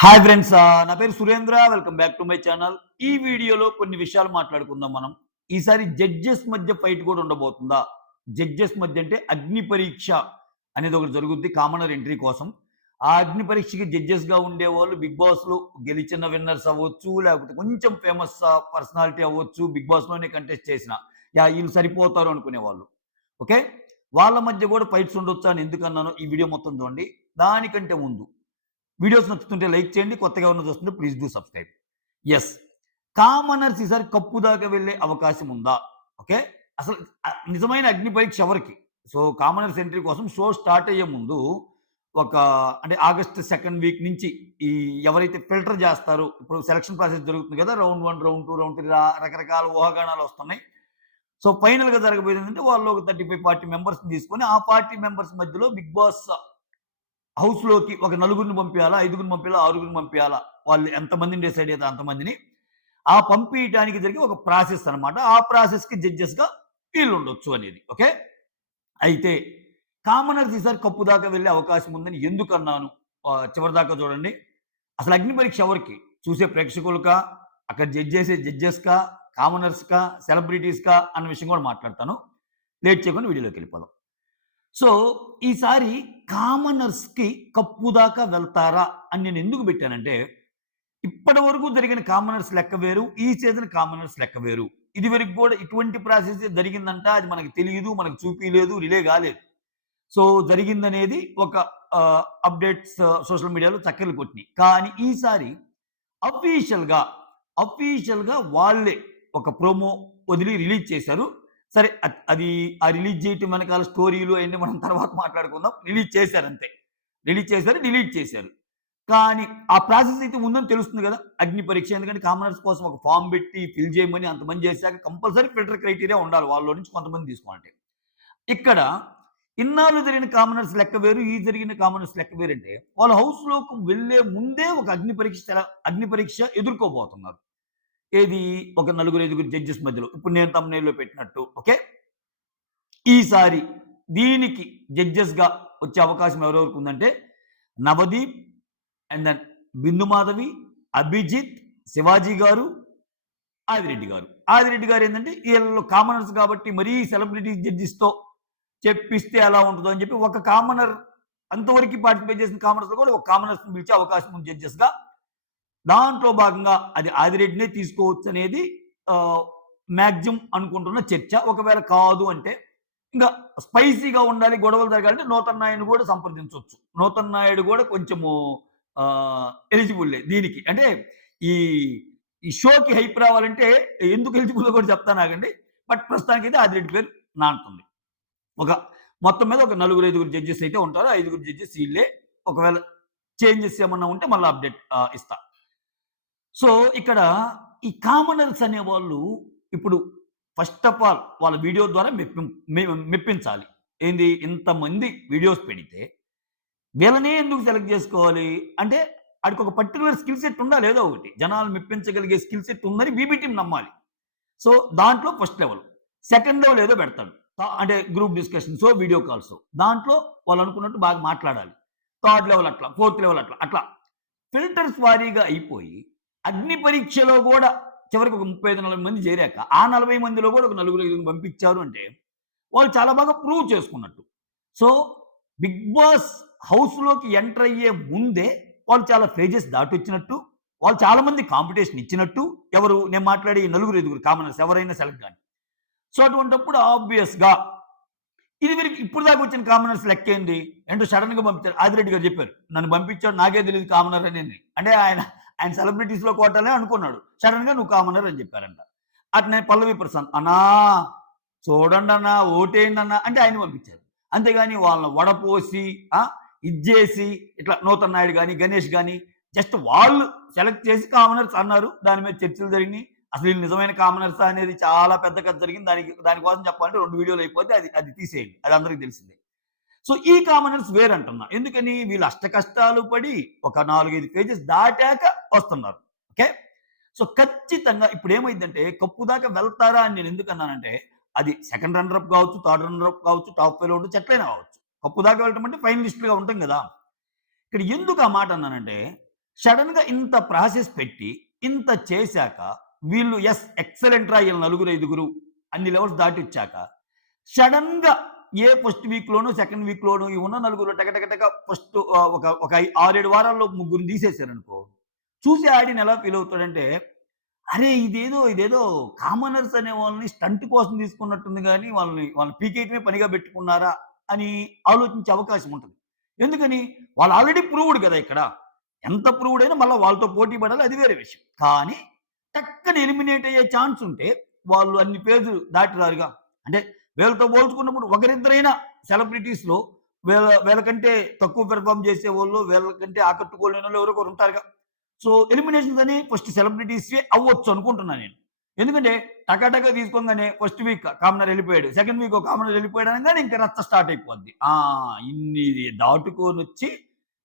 Hi friends, నా పేరు Surendra. Welcome back to my channel. ఈ వీడియోలో కొన్ని విషయాలు మాట్లాడుకుందాం మనం. ఈసారి జడ్జెస్ మధ్య ఫైట్ కూడా ఉండబోతుందా? జడ్జెస్ మధ్య అంటే అగ్ని పరీక్ష అనేది ఒకటి జరుగుద్ది కామనర్ ఎంట్రీ కోసం. ఆ అగ్ని పరీక్షకి జడ్జెస్‌గా ఉండేవాళ్ళు బిగ్ బాస్‌లో గెలిచిన విన్నర్స్ అవ్వచ్చు, లేకపోతే కొంచెం ఫేమస్ పర్సనాలిటీ అవ్వచ్చు, బిగ్ బాస్‌లోనే కంటెస్ట్ చేసిన యాహ్! ఈళ్ళు సరిపోతారు అనుకునేవాళ్ళు. ఓకే. వాళ్ళ మధ్య కూడా ఫైట్స్ ఉండొచ్చా అని ఎందుకన్నానో ఈ వీడియో మొత్తం చూడండి. దానికంటే ముందు వీడియోస్ నచ్చుతుంటే లైక్ చేయండి. కొత్తగా ఉన్న చూస్తుంటే please do subscribe. Yes. Commoners ఈసారి కప్పు దాకా వెళ్ళే అవకాశం ఉందా? ఓకే. అసలు నిజమైన అగ్ని పరీక్ష ఎవరికి? సో, కామనర్స్ ఎంట్రీ కోసం షో స్టార్ట్ అయ్యే ముందు ఒక అంటే ఆగస్ట్ సెకండ్ వీక్ నుంచి ఈ ఎవరైతే ఫిల్టర్ చేస్తారో ఇప్పుడు సెలక్షన్ ప్రాసెస్ జరుగుతుంది కదా! రౌండ్ 1, రౌండ్ 2, రౌండ్ 3 రకరకాల ఊహాగానాలు వస్తున్నాయి. సో, ఫైనల్‌గా జరగబోయేది ఏంటంటే వాళ్ళు ఒక 35, 40 మెంబర్స్‌ని తీసుకొని ఆ 40 మెంబర్స్ మధ్యలో బిగ్ బాస్ హౌస్‌లోకి ఒక నలుగురిని పంపియాలా, ఐదుగురిని పంపియాలా, ఆరుగురిని పంపియాలా, వాళ్ళు ఎంతమందిని డిసైడ్ అయితే అంతమందిని పంపియటానికి జరిగే ఒక ప్రాసెస్ అనమాట. ఆ ప్రాసెస్‌కి జడ్జెస్‌గా వీళ్ళుండొచ్చు అనేది. ఓకే. అయితే కామనర్స్ ఈసారి కప్పు దాకా వెళ్ళే అవకాశం ఉందని ఎందుకన్నాను? చివరిదాకా చూడండి. అసలు అగ్ని పరీక్ష ఎవరికి? చూసే ప్రేక్షకులకా? అక్కడ జడ్జ్ చేసే జడ్జెస్‌కా? కామనర్స్‌కా? సెలబ్రిటీస్‌కా? అన్న విషయం కూడా మాట్లాడతాను. లేట్ చేయకుండా వీడియోలోకెళ్ళిపోదాం. సో, ఈసారి కామనర్స్‌కి కప్పు దాకా వెళ్తారా అని నేనెందుకు పెట్టానంటే, ఇప్పటివరకు జరిగిన కామనర్స్ లెక్క వేరు. ఈ సీజన్ కామనర్స్ లెక్క వేరు. ఇదివరకు గూడా ఇటువంటి ప్రాసెసే జరిగిందంట. అది మనకు తెలీదు. మనకు చూపియలేదు. రిలే గాలేదు. సో, జరిగిందనేది ఒక అప్డేట్స్ సోషల్ మీడియాలో చక్కర్లు కొట్టినియి. కానీ ఈసారి అఫీషియల్‌గా, అఫీషియల్‌గా వాళ్ళే ఒక ప్రోమో వదిలి రిలీజ్ చేశారు. సరే అది ఆ రిలీజ్ చేయటం వెనకాల స్టోరీలు అయన్నీ మనం తర్వాత మాట్లాడుకుందాం. రిలీజ్ చేశారంతే. రిలీజ్ చేశారు, డిలీట్ చేశారు. కానీ ఆ ప్రాసెస్ అయితే ఉందని తెలుస్తుంది గదా! అగ్ని పరీక్ష. ఎందుకంటే కామనర్స్ కోసం ఒక ఫార్మ్ పెట్టి ఫిల్ చేయమని అంతమంది చేశాక కంపల్సరీ ఫిల్టర్ క్రైటీరియా ఉండాలి. వాళ్ళలో నుంచి కొంతమంది తీసుకోవాలంటే. ఇక్కడ ఇన్నాళ్ళు జరిగిన కామనర్స్ లెక్క వేరు. ఈ జరిగిన కామనర్స్ లెక్క వేరంటే వాళ్ళు హౌస్‌లోకి వెళ్ళే ముందే ఒక అగ్ని పరీక్ష ఎదుర్కోబోతున్నారు. ఏది ఒక నలుగురు, ఐదుగురు జడ్జెస్ మధ్యలో. ఇప్పుడు నేను థంబ్‌నెయిల్‌లో పెట్టినట్టు. ఓకే. ఈసారి దీనికి జడ్జెస్‌గా వచ్చే అవకాశం ఎవరెవరికి ఉందంటే నవదీప్ అండ్ దెన్ బిందు మాధవి, అభిజిత్, శివాజీ గారు, ఆదిరెడ్డి గారు. ఆదిరెడ్డి గారు ఏందంటే ఈళ్ళలో కామనర్స్ కాబట్టి మరీ సెలబ్రిటీ జడ్జెస్‌తో చెప్పిస్తే ఎలా ఉంటదో అని చెప్పి ఒక కామనర్ అంతవరకు పార్టిసిపేట్ చేసిన కామనర్స్‌లో కూడా ఒక కామనర్స్‌ని పిలిచే అవకాశం ఉంది జడ్జెస్‌గా. దాంట్లో భాగంగా అది ఆదిరెడ్డినే తీసుకోవచ్చనేది ఆహ్, మాక్సిమం అనుకుంటున్న చర్చ. ఒకవేళ కాదు అంటే ఇంగా స్పైసీగా ఉండాలి, గొడవలు జరగాలంటే నూతన్ నాయుడుని కూడా సంప్రదించొచ్చు. నూతన్ నాయుడు కూడా కొంచెము ఎలిజిబుల్లే దీనికి. అంటే ఈ, ఈ షోకి హైప్ రావాలంటే ఎందుకు ఎలిజిబుల్లో కూడా చెప్తాను ఆగండి. బట్ ప్రస్తుతానికైతే ఆదిరెడ్డి పేరు నానుతుంది. ఒక మొత్తం మీద ఒక నలుగురు, ఐదుగురు జడ్జెస్ అయితే ఉంటారు. ఐదుగురు జడ్జెస్ ఈళ్ళే. ఒకవేళ చేంజెస్ ఏమన్నా ఉంటే మళ్ళా అప్డేట్ ఇస్తా. సో, ఇక్కడ ఈ కామనర్స్ అనేవాళ్ళు ఇప్పుడు ఫస్ట్ ఆఫ్ ఆల్ వాళ్ళ వీడియో ద్వారా మెప్పించాలి. ఏంది ఇంతమంది వీడియోస్ పెడితే వీళ్ళనే ఎందుకు సెలెక్ట్ జేసుకోవాలి? అంటే ఆడికొక పర్టిక్యులర్ స్కిల్ సెట్ ఉండాలి ఏదో ఒకటి. జనాలను మెప్పించగలిగే స్కిల్ సెట్ ఉందని బీబీ టీమ్ నమ్మాలి. సో, దాంట్లో ఫస్ట్ లెవెల్. సెకండ్ లెవెల్ ఏదో పెడతాడు. అంటే గ్రూప్ డిస్కషన్సో, వీడియో కాల్సో. దాంట్లో వాళ్ళనుకున్నట్టు బాగా మాట్లాడాలి. థర్డ్ లెవెల్ అట్లా, ఫోర్త్ లెవెల్ అట్లా, అట్లా ఫిల్టర్స్ వారీగా అయిపోయి అగ్ని పరీక్షలో గూడా చివరికి ఒక 35, 40 మంది చేరాక ఆ 40 మందిలో గూడా ఒక నలుగురు, ఐదుగురిని పంపించారు అంటే వాళ్ళు చాలా బాగా ప్రూవ్ చేసుకున్నట్టు. సో, బిగ్ బాస్ హౌస్‌లోకి ఎంటర్ అయ్యే ముందే వాళ్ళు చాలా ఫేజెస్ దాటొచ్చినట్టు, వాళ్ళు చాలా మంది కాంపిటీషన్ ఇచ్చినట్టు, ఎవరు నేను మాట్లాడే ఈ నలుగురు, ఐదుగురు కామనర్స్ ఎవరైనా సెలెక్ట్ గాని. సో, అటువంటప్పుడు ఆబ్వియస్‌గా ఇదివరకు ఇప్పుడు దాకా వచ్చిన కామనర్స్ లెక్కేంది? ఏంటో సడెన్‌గా పంపించారు. ఆదిరెడ్డి గారు చెప్పారు. నన్ను పంపించాడు నాకే తెలీదు కామనర్ అనేది. అంటే ఆయన సెలబ్రిటీస్‌లో కోటాలే అనుకున్నాడు. సడెన్‌గా నువ్వు కామనర్ అని చెప్పారంట. అట్నే పల్లవి ప్రశాంత్ అన్నా చూడండన్నా, ఓటేయండన్నా అంటే ఆయన్ని పంపించారు. అంతేగాని వాళ్ళని వడపోసి ఇది జేసి ఇట్లా నూతన్ నాయుడు గాని, గణేష్ గాని జస్ట్ వాళ్ళు సెలెక్ట్ చేసి కామనర్స్ అన్నారు. దాని మీద చర్చలు జరిగినియి. అసలు వీళ్ళు నిజమైన కామనర్సా అనేది చాలా పెద్ద కథ జరిగింది. దానికోసం చెప్పాలంటే 2 వీడియోలు అయిపోతే అది తీసేయండి. అది అందరికి తెలిసిందే. సో, ఈ కామనర్స్ వేరంటున్నా. ఎందుకని వీళ్ళు అష్టకష్టాలు పడి ఒక 4, 5 పేజెస్ దాటాక వస్తున్నారు. ఓకే. సో, ఖచ్చితంగా ఇప్పుడేమైందంటే కప్పు దాకా వెళ్తారా అని నేను ఎందుకన్నానంటే అది సెకండ్ రన్నర్ అప్ కావచ్చు, థర్డ్ రన్నర్ అప్ కావచ్చు, టాప్ 5లో ఉండొచ్చు, ఎట్లైనా కావచ్చు. కప్పు దాకా వెళ్ళటం అంటే ఫైనలిస్ట్‌లుగా ఉంటాం గదా! ఇక్కడ ఎందుకు ఆ మాట అన్నానంటే సడెన్‌గా ఇంత ప్రాసెస్ పెట్టి, ఇంత చేశాక వీళ్ళు ఎక్సలెంట్ రా ఈళ్ళు నలుగురు, ఐదుగురు అన్ని లెవెల్స్ దాటొచ్చాక సడెన్‌గా ఫస్ట్ వీక్‌లోనో, సెకండ్ వీక్‌లోనో ఈ ఉన్న నలుగురు టక టక టక ఫస్ట్ ఒక 6, 7 వారాల్లో ముగ్గురిని తీసేసారనుకో. చూసి ఆడియన్ ఎలా ఫీల్ అవుతాడంటే, అరే! ఇదేదో కామనర్స్ అనే వాళ్ళని స్టంట్ కోసం తీసుకున్నట్టుంది గానీ, వాళ్ళని పీకేయటమే పనిగా పెట్టుకున్నారా అని ఆలోచించే అవకాశం ఉంటది. ఎందుకని? వాళ్ళు ఆల్రెడీ ప్రూవ్డ్ గదా! ఇక్కడ. ఎంత ప్రూవ్డ్ అయినా మళ్ళా వాళ్ళతో పోటీ పడాలి అది వేరే విషయం. కానీ టక్కన ఎలిమినేట్ అయ్యే ఛాన్స్ ఉంటే వాళ్ళు అన్ని పేజులు దాటి రారుగా. అంటే వీళ్ళతో పోల్చుకున్నప్పుడు ఒకరిద్దరైనా సెలబ్రిటీస్‌లో వీళ్ళకంటే తక్కువ పెర్ఫార్మ్ చేసేవోళ్ళు, వీళ్ళకంటే ఆకట్టుకోలేనోళ్ళు ఎవరో ఒకరు ఉంటారుగా. సో, ఎలిమినేషన్స్ అనేవి ఫస్ట్ సెలబ్రిటీస్‌వే అవ్వచ్చు అనుకుంటున్నా నేను. ఎందుకంటే టక తీసుకోంగానే ఫస్ట్ వీక్ కామనర్ ఎళ్ళిపోయాడు. సెకండ్ వీక్ ఒక కామనర్ ఎళ్ళిపోయాడు అనంగానే ఇంక రచ్చ స్టార్ట్ అయిపోద్ది. ఇన్ని దాటుకొనొచ్చి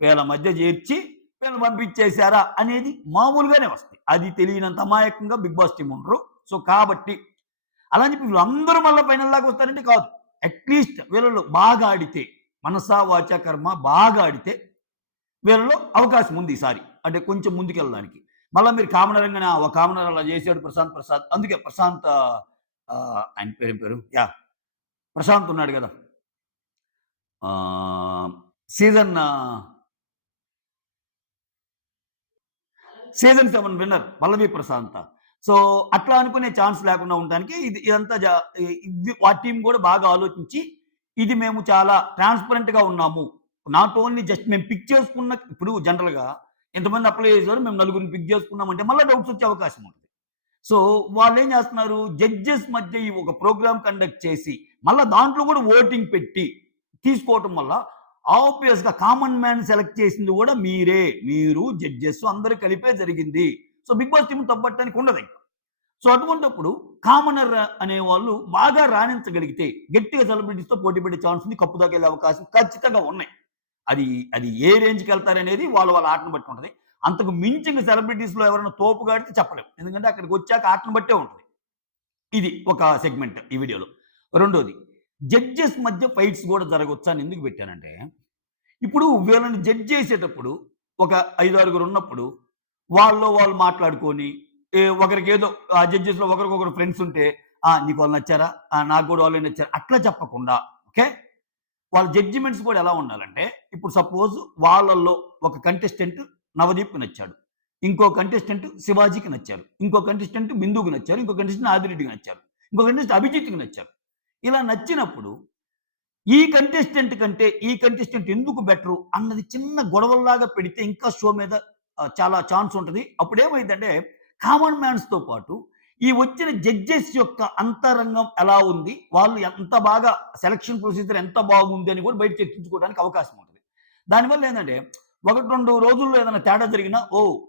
వీళ్ళ మధ్య చేర్చి వీళ్ళని పంపించేసారా అనేది మామూలుగానే వస్తాయి. అది తెలియనంత అమాయకంగా 'బిగ్ బాస్' టీమ్ ఉండరు. సో, కాబట్టి అలా అని చెప్పి వీళ్ళందరూ మళ్ళా ఫైనల్ దాకా వస్తారంటే కాదు. అట్‌లీస్ట్ వీళ్ళలో బాగా ఆడితే, మనసా వాచా కర్మ బాగా ఆడితే వీళ్ళలో అవకాశం ఉంది ఈసారి. అంటే కొంచెం ముందుకెళ్ళడానికి. మళ్ళా మీరు కామనర్ అనగానే ఒక కామనర్ అలా చేసాడు ప్రశాంత్. అందుకే ప్రశాంత్ ఆయన పేరేం పేరు? ప్రశాంత్ ఉన్నాడు గదా! ఆహ్, సీజన్ సీజన్ 7 విన్నర్ 'పల్లవి ప్రశాంత.' సో, అట్లా అనుకునే ఛాన్స్ లేకుండా ఉండటానికి ఇదంతా ఇది ఆ టీమ్ గూడా బాగా ఆలోచించి, ఇది మేము చాలా ట్రాన్స్‌పరెంట్‌గా ఉన్నాము. నాట్ ఓన్లీ జస్ట్ మేము పిక్ చేసుకున్న ఇప్పుడు జనరల్‌గా ఇంతమంది అప్లై చేసారు. మేము నలుగురిని పిక్ చేసుకున్నామంటే మళ్ళా డౌట్స్ వచ్చే అవకాశం ఉంటది. సో, వాళ్ళేం చేస్తున్నారు, జడ్జెస్ మధ్య ఈ ఒక ప్రోగ్రామ్ కండక్ట్ చేసి, మళ్ళా దాంట్లో కూడా ఓటింగ్ పెట్టి తీసుకోవటం వల్ల ఆబ్వియస్‌గా కామన్ మ్యాన్ సెలెక్ట్ చేసింది కూడా మీరే. మీరు జడ్జెస్ అందరూ కలిపే జరిగింది. సో, 'బిగ్ బాస్' టీమ్‌ని తప్పట్టడానికి ఉండదింక. సో, అటువంటప్పుడు కామనర్ అనేవాళ్ళు బాగా రాణించగలిగితే గట్టిగా సెలబ్రిటీస్‌తో పోటీ పడే ఛాన్స్ ఉంది. కప్పు దాకా ఎళ్ళే అవకాశం ఖచ్చితంగా ఉన్నాయి. అది అది ఏ రేంజ్‌కెళ్తారనేది వాళ్ళ ఆటను బట్టి ఉంటది. అంతకు మించి ఇంక సెలబ్రిటీస్‌లో ఎవరైనా తోపుగాడితే చెప్పలేం. ఎందుకంటే అక్కడికొచ్చాక ఆటను బట్టే ఉంటది. ఇది ఒక సెగ్మెంట్ ఈ వీడియోలో. రెండోది జడ్జెస్ మధ్య ఫైట్స్ గూడా జరగొచ్చా అని ఎందుకు పెట్టానంటే, ఇప్పుడు వీళ్ళని జడ్జ్ చేసేటప్పుడు ఒక 5, 6 ఉన్నప్పుడు వాళ్ళలో వాళ్ళు మాట్లాడుకొని ఒకరికేదో ఆ జడ్జెస్‌లో ఒకరికొకరు ఫ్రెండ్స్ ఉంటే, నీకు వాళ్ళు నచ్చారా? నాకు గూడా వాళ్ళే నచ్చారు. అట్లా చెప్పకుండా ఓకే. వాళ్ళ జడ్జిమెంట్స్ కూడా ఎలా ఉండాలంటే, ఇప్పుడు సపోజ్ వాళ్ళల్లో ఒక కంటెస్టెంట్ నవదీప్‌కి నచ్చాడు. ఇంకో కంటెస్టెంట్ శివాజీకి నచ్చారు. ఇంకో కంటెస్టెంట్ బిందుకి నచ్చారు. ఇంకో కంటెస్టెంట్ ఆదిరెడ్డికి నచ్చారు. ఇంకో కంటెస్టెంట్ అభిజిత్‌కి నచ్చారు. ఇలా నచ్చినప్పుడు ఈ కంటెస్టెంట్ కంటే ఈ కంటెస్టెంట్ ఎందుకు బెటరు అన్నది చిన్న గొడవల్లాగా పెడితే ఇంకా షో మీద చాలా ఛాన్స్ ఉంటది. అప్పుడేమైద్దంటే కామన్ మ్యాన్స్‌తో పాటు ఈ వచ్చిన జడ్జెస్ యొక్క అంతరంగం ఎలా ఉంది? వాళ్ళు ఎంత బాగా సెలక్షన్ ప్రొసీజర్ ఎంత బాగుంది అని కూడా బయట చర్చించుకోవడానికి అవకాశం ఉంటది. దానివల్ల ఏందంటే 1, 2 రోజుల్లో ఏదైనా తేడా జరిగినా,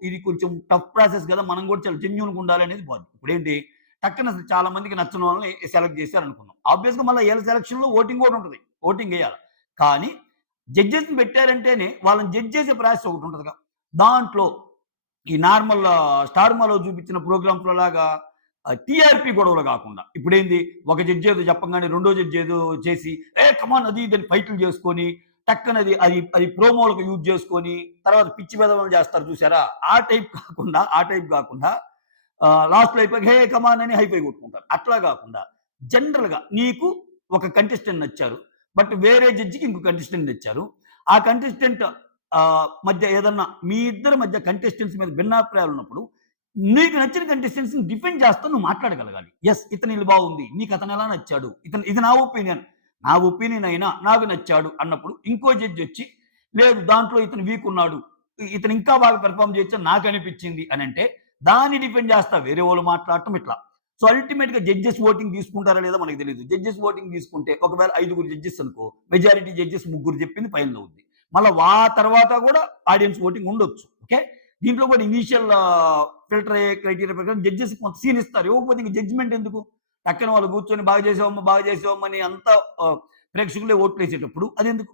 ఇది కొంచెం టఫ్ ప్రాసెస్ గదా! మనం కూడా చాలా జెన్యూన్‌గా ఉండాలి అనేది పోద్ది. ఇప్పుడేంటి టక్కన చాలా మందికి నచ్చని వాళ్ళని సెలెక్ట్ చేశారనుకుందాం. ఆబ్వియస్‌గా మళ్ళా ఈళ్ళ సెలక్షన్‌లో ఓటింగ్ కూడా ఉంటది. ఓటింగేయాల. కానీ జడ్జెస్‌ని పెట్టారంటేనే వాళ్ళని జడ్జ్ చేసే ప్రాసెస్ ఒకటుంటదిగా. దాంట్లో ఈ నార్మల్ స్టార్మాలో చూపించిన ప్రోగ్రామ్స్‌లో లాగా టీఆర్‌పీ గొడవలు గాకుండా, ఇప్పుడేంది ఒక జడ్జి ఏదో చెప్పంగానే రెండో జడ్జి ఏదో చేసి, కమాన్ అది ఇది అని ఫైటులు చేసుకొని, టక్కన అది ప్రోమోలకు యూజ్ చేసుకొని, తర్వాత పిచ్చి వెధవలు చేస్తారు చూసారా? ఆ టైప్ కాకుండా లాస్ట్‌లో అయిపోయాక కమాన్ అని హైఫై కొట్టుకుంటారు. అట్లా గాకుండా జనరల్‌గా నీకు ఒక కంటెస్టెంట్ నచ్చారు. బట్ వేరే జడ్జికి ఇంకో కంటెస్టెంట్ నచ్చారు. ఆ కంటెస్టెంట్ మధ్య ఏదన్నా మీ ఇద్దరి మధ్య కంటెస్టెంట్స్ మీద భిన్నాభిప్రాయాలున్నప్పుడు, నీకు నచ్చిన కంటెస్టెంట్స్‌ని డిఫెండ్ చేస్తూ నువ్వు మాట్లాడగలగాలి. ఇతను ఈళ్ళు బాగుంది. నీకు అతను ఎలా నచ్చాడు? ఇది నా ఒపీనియన్. నా ఒపీనియన్ అయినా నాకు నచ్చాడు అన్నప్పుడు ఇంకో జడ్జి వచ్చి, లేదు దాంట్లో ఇతను వీక్ ఉన్నాడు. ఇతను ఇంకా బాగా పెర్ఫార్మ్ చేయొచ్చని నాకనిపించింది అనంటే, దాన్ని డిఫెండ్ చేస్తా వేరే వాళ్ళు మాట్లాడటం ఇట్లా. సో, అల్టిమేట్‌గా జడ్జెస్ ఓటింగ్ తీసుకుంటారా లేదో మనకు తెలీదు. జడ్జెస్ ఓటింగ్ తీసుకుంటే ఒకవేళ 5గురు జడ్జెస్ అనుకో, మెజారిటీ జడ్జెస్ ముగ్గురు చెప్పింది ఫైనల్ అవుద్ది. మళ్ళా తర్వాత కూడా ఆడియన్స్ ఓటింగ్ ఉండొచ్చు. ఓకే. దీంట్లో కూడా ఇనీషియల్ ఫిల్టర్ అయ్యే క్రైటీరియా ప్రకారం జడ్జెస్‌కి కొంత సీన్ ఇస్తారు. ఇవ్వకపోతే ఇంక జడ్జిమెంట్ ఎందుకు? టక్కన వాళ్ళు కూర్చొని బాగా చేసావమ్మా అని అంతా ప్రేక్షకులే ఓట్లేసేటప్పుడు అదెందుకు?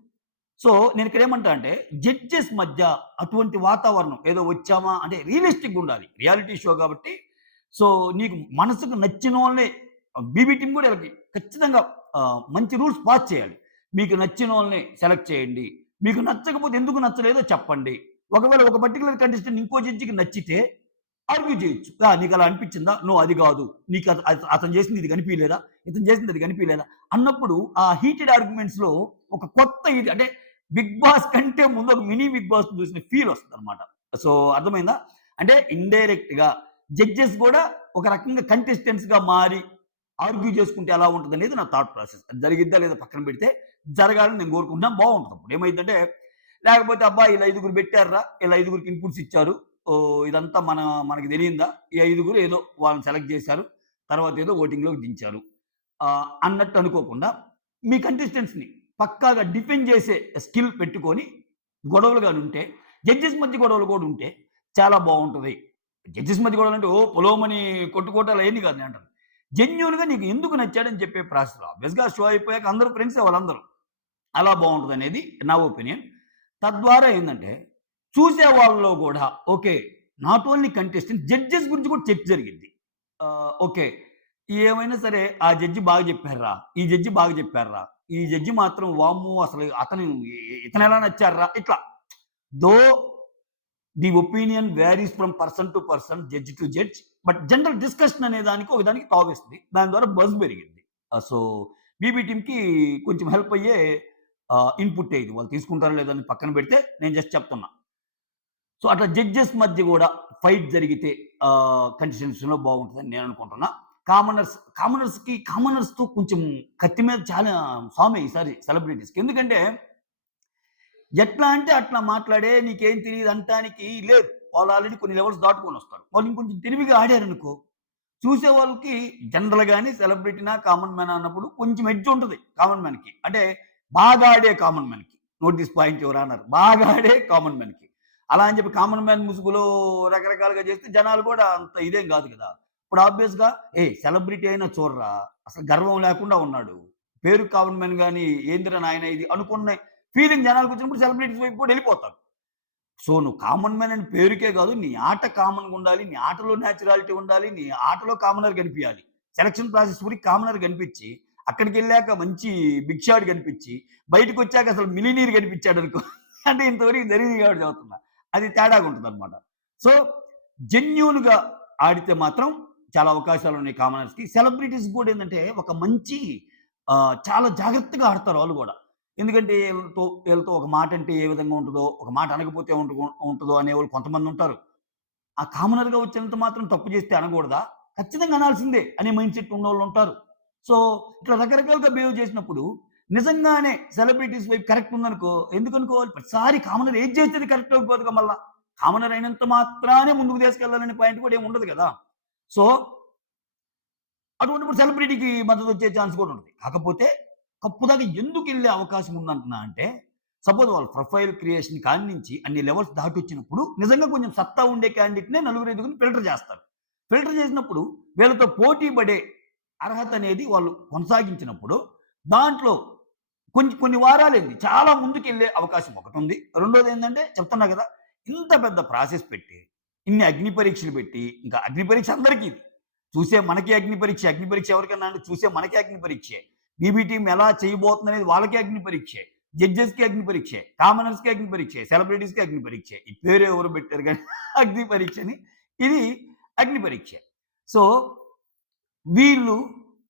సో, నేనిక్కడ ఏమంటా అంటే జడ్జెస్ మధ్య అటువంటి వాతావరణం ఏదో వచ్చామా అంటే రియలిస్టిక్‌గా ఉండాలి. రియాలిటీ షో కాబట్టి సో, నీకు మనసుకు నచ్చినోళ్ళనే బీబీ టీమ్ కూడా ఈళ్ళకి ఖచ్చితంగా మంచి రూల్స్ పాస్ చేయాలి. మీకు నచ్చినోళ్ళని సెలెక్ట్ చేయండి. మీకు నచ్చకపోతే ఎందుకు నచ్చలేదో చెప్పండి. ఒకవేళ ఒక పర్టిక్యులర్ కంటెస్టెంట్ ఇంకో జడ్జికి నచ్చితే ఆర్గ్యూ చేయొచ్చు. నీకు అలా అనిపించిందా? నో అది కాదు. నీకు అతను చేసింది ఇది కనిపియలేదా? ఇతను చేసింది అది కనిపియలేదా? అన్నప్పుడు ఆ హీటెడ్ ఆర్గ్యుమెంట్స్‌లో ఒక కొత్త ఇది అంటే 'బిగ్ బాస్' కంటే ముందు ఒక మినీ 'బిగ్ బాస్' చూసిన ఫీల్ వస్తదనమాట. సో అర్థమైందా? అంటే ఇండైరెక్ట్‌గా జడ్జెస్ కూడా ఒక రకంగా కంటెస్టెంట్స్‌గా మారి ఆర్గ్యూ చేసుకుంటే ఎలా ఉంటదనేది నా థాట్ ప్రాసెస్. అది జరిగిద్దా లేదా పక్కన పెడితే, జరగాలని నేను కోరుకుంటున్నాను. బావుంటది. అప్పుడు ఏమైద్దంటే లేకపోతే అబ్బా! ఈళ్ళు ఐదుగురు పెట్టార్రా, ఈళ్ళు ఐదుగురికి ఇన్‌పుట్స్ ఇచ్చారు. ఇదంతా మనకి తెలియందా? ఈ ఐదుగురు ఏదో వాళ్ళని సెలెక్ట్ చేశారు. తర్వాత ఏదో ఓటింగ్‌లోకి దించారు. అన్నట్టు అనుకోకుండా మీ కంటెస్టెంట్స్‌ని పక్కాగా డిఫెండ్ చేసే స్కిల్ పెట్టుకొని గొడవలు గానుంటే, జడ్జెస్ మధ్య గొడవలు కూడా ఉంటే చాలా బావుంటది. జడ్జెస్ మధ్య గొడవలంటే పొలోమని కొట్టుకోవటాలు అయన్నీ కాదు నేనంటాను. జెన్యూన్‌గా నీకు ఎందుకు నచ్చాడని చెప్పే ప్రాసెస్‌లో ఆబ్వియస్‌గా షో అయిపోయాక అందరూ ఫ్రెండ్సే వాళ్ళందరూ. అలా బావుంటదనేది నా ఒపీనియన్. తద్వారా ఏందంటే, చూసే వాళ్ళలో గూడా okay. Not only contestant judges గురించి కూడా చర్చ జరిగిద్ది. ఓకే. ఏమైనా సరే ఆ జడ్జి బాగా జెప్పార్రా! ఈ జడ్జి బాగా జెప్పార్రా! ఈ జడ్జి మాత్రం వామ్మో! అసలు అతను ఇతనెలా నచ్చార్రా! ఇట్లా. Though the opinion varies from person to person, judge to judge. But general discussion అనే దానికి ఒక దానికి తావిస్తుంది. దాని ద్వారా బజ్ పెరిగిద్ది. సో, బీబీ టీమ్‌కి కొంచెం హెల్ప్ అయ్యే ఇన్‌పుట్టే ఇది. వాళ్ళు తీసుకుంటారో లేదో అని పక్కన పెడితే నేను జస్ట్ చెప్తున్నా. సో, అట్లా జడ్జెస్ మధ్య గూడా ఫైట్ జరిగితే కంటెస్టెంట్స్‌లో బాగుంటదని నేను అనుకుంటున్నా. కామనర్స్‌తో కొంచెం కత్తి మీద చాలా సామే ఈసారి సెలబ్రిటీస్‌కి. ఎందుకంటే ఎట్లా అంటే అట్లా మాట్లాడే నీకేం తెలీదు అంటానికి లేదు. వాళ్ళు ఆల్రెడీ కొన్ని లెవెల్స్ దాటుకొనొస్తారు. వాళ్ళు ఇంకొంచెం తెలివిగా ఆడారనుకో, చూసే వాళ్ళకి జనరల్‌గానే సెలబ్రిటీనా, కామన్ మ్యానా అన్నప్పుడు కొంచెం ఎడ్జ్ ఉంటది కామన్ మ్యాన్‌కి. అంటే బాగా ఆడే కామన్ మ్యాన్‌కి. Note this point your honour. బాగా ఆడే కామన్ మ్యాన్‌కి. అలా అని చెప్పి కామన్ మ్యాన్ ముసుగులో రకరకాలుగా చేస్తే జనాలు కూడా అంత ఇదేం కాదు కదా! ఇప్పుడు ఆబ్వియస్‌గా సెలబ్రిటీ అయినా చూడరా అసలు గర్వం లేకుండా ఉన్నాడు. పేరుకి కామన్ మ్యాన్ గాని ఏందిరా నాయనా ఇది అనుకున్న ఫీలింగ్ జనాలకొచ్చినప్పుడు సెలబ్రిటీస్ వైపు కూడా ఎళ్ళిపోతారు. సో, నువ్వు కామన్ మ్యాన్ అని పేరుకే గాదు. నీ ఆట కామన్‌గా ఉండాలి. నీ ఆటలో నేచురాలిటీ ఉండాలి. నీ ఆటలో కామనర్ కనిపియాలి. సెలక్షన్ ప్రాసెస్ వరకు కామనర్ కనిపిచ్చి, అక్కడికెళ్ళాక మంచి బిగ్ షాట్ కనిపిచ్చి, బయటకొచ్చాక అసలు మిలినీర్ కనిపిచ్చాడనుకో అంటే ఇంతవరకు జరిగింది కాబట్టి చెప్తున్నా. అది తేడాగుంటదనమాట. సో, జెన్యూన్‌గా ఆడితే మాత్రం చాలా అవకాశాలున్నాయి కామనర్స్‌కి. సెలబ్రిటీస్ కూడా ఏందంటే ఒక మంచి చాలా జాగ్రత్తగా ఆడతారు ఆళ్ళు గూడా. ఎందుకంటే ఈళ్ళతో ఒక మాట అంటే ఏ విధంగా ఉంటదో, ఒక మాట అనకపోతే ఉంటదో అనేవాళ్ళు కొంతమందుంటారు. ఆ కామనర్‌గా వచ్చినంత మాత్రం తప్పు చేస్తే అనకూడదా? ఖచ్చితంగా అనాల్సిందే అనే మైండ్ సెట్ ఉన్నోళ్ళుంటారు. సో, ఇట్లా రకరకాలుగా బిహేవ్ చేసినప్పుడు నిజంగానే సెలబ్రిటీస్ వైపు కరెక్ట్ ఉందనుకో, ఎందుకనుకోవాలి? ప్రతిసారి కామనర్ ఏది చేస్తే అది కరెక్ట్ అయిపోదుగా మళ్ళా. కామనర్ అయినంత మాత్రానే ముందుకు తీసుకెళ్ళాలనే పాయింట్ కూడా ఏమి ఉండదు కదా! సో, అటువంటిప్పుడు సెలబ్రిటీకి మద్దతొచ్చే ఛాన్స్ కూడా ఉంటది. కాకపోతే కప్పుదాకా ఎందుకెళ్ళే అవకాశం ఉందంటున్నా అంటే, సపోజ్ వాళ్ళ ప్రొఫైల్ క్రియేషన్ కాడ్నించి అన్ని లెవెల్స్ దాటొచ్చినప్పుడు నిజంగా కొంచెం సత్తా ఉండే క్యాండిడేట్‌నే నలుగురు, ఐదుగురిని ఫిల్టర్ చేస్తారు. ఫిల్టర్ చేసినప్పుడు వీళ్ళతో పోటీ పడే అర్హత అనేది వాళ్ళు కొనసాగించినప్పుడు, దాంట్లో కొన్ని వారాలేంది చాలా ముందుకెళ్ళే అవకాశం ఒకటుంది. రెండోదేంటంటే చెప్తున్నా గదా! ఇంత పెద్ద ప్రాసెస్ పెట్టి, ఇన్ని అగ్ని పరీక్షలు పెట్టి, ఇంకా అగ్ని పరీక్ష అందరికీ ఇది. చూసే మనకే అగ్ని పరీక్ష. అగ్ని పరీక్ష ఎవరికన్నా అంటే చూసే మనకే అగ్ని పరీక్షే. బీబీ టీమ్ ఎలా చేయబోతుందనేది వాళ్ళకే అగ్ని పరీక్షే. జడ్జెస్‌కి అగ్ని పరీక్షే. కామనర్స్‌కి అగ్ని పరీక్షే. సెలబ్రిటీస్‌కి అగ్ని పరీక్షే. ఈ పేరు ఎవరు పెట్టారు గానీ అగ్ని పరీక్షని. ఇది అగ్ని పరీక్షే. సో, వీళ్ళు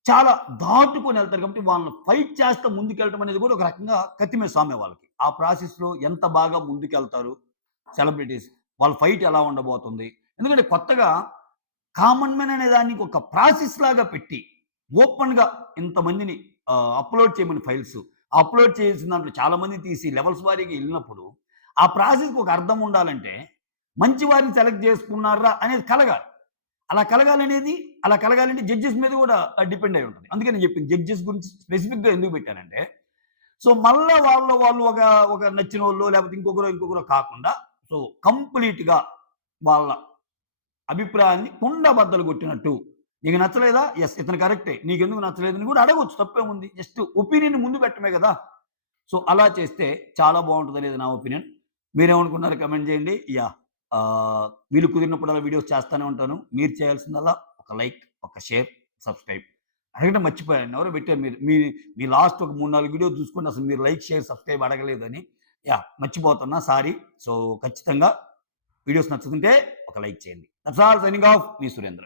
చాలా దాటుకొని ఎళ్తారు కాబట్టి వాళ్ళని ఫైట్ చేస్తా ముందుకెళ్ళటం అనేది కూడా ఒక రకంగా కత్తి మీద సామే వాళ్ళకి. ఆ ప్రాసెస్‌లో ఎంత బాగా ముందుకెళ్తారు సెలబ్రిటీస్, వాళ్ళ ఫైట్ ఎలా ఉండబోతుంది. ఎందుకంటే కొత్తగా కామన్ మ్యాన్ అనే దానికి ఒక ప్రాసెస్ లాగా పెట్టి, ఓపెన్‌గా ఇంతమందిని అప్‌లోడ్ చేయమని ఫైల్స్. అప్‌లోడ్ చేసిన దాంట్లో చాలా మందిని తీసి లెవెల్స్ వారీగా ఎళ్ళినప్పుడు, ఆ ప్రాసెస్‌కి ఒక అర్థం ఉండాలంటే, మంచి వారిని సెలెక్ట్ చేసుకున్నార్రా అనేది కలగాలి. అలా కలగాలంటే జడ్జెస్ మీద కూడా డిపెండ్ అయి ఉంటది. అందుకే నేను చెప్పింది జడ్జెస్ గురించి స్పెసిఫిక్‌గా ఎందుకు పెట్టానంటే, సో, మళ్ళా వాళ్ళు ఒక నచ్చినోళ్ళో లేకపోతే ఇంకొకరో కాకుండా, సో, కంప్లీట్‌గా వాళ్ళ అభిప్రాయాన్ని కుండబద్దలు కొట్టినట్టు. నీకు నచ్చలేదా? యెస్. ఇతను కరెక్టే. నీకెందుకు నచ్చలేదని కూడా అడగొచ్చు. తప్పేముంది. జస్ట్ ఒపీనియన్ ముందు పెట్టడమే గదా! సో, అలా చేస్తే చాలా బావుంటదనేది నా ఒపీనియన్. మీరేమనుకున్నారో కామెంట్ చేయండి. యాహ్! వీలు కుదిరినప్పుడల్లా వీడియోస్ చేస్తానే ఉంటాను. మీరు చేయాల్సిందల్లా ఒక లైక్, ఒక షేర్, సబ్‌స్క్రైబ్. అడగడం మర్చిపోయాను. ఎవరో పెట్టారు మీరు. మీ మీ లాస్ట్ ఒక 3, 4 వీడియోలు చూసుకోండి. అసలు మీరు లైక్, షేర్, సబ్‌స్క్రైబ్ అడగలేదని. యాహ్! మర్చిపోతున్నా సారీ. సో, ఖచ్చితంగా వీడియోస్ నచ్చుతుంటే ఒక లైక్ చేయండి. That's all signing off. మీ సురేంద్ర.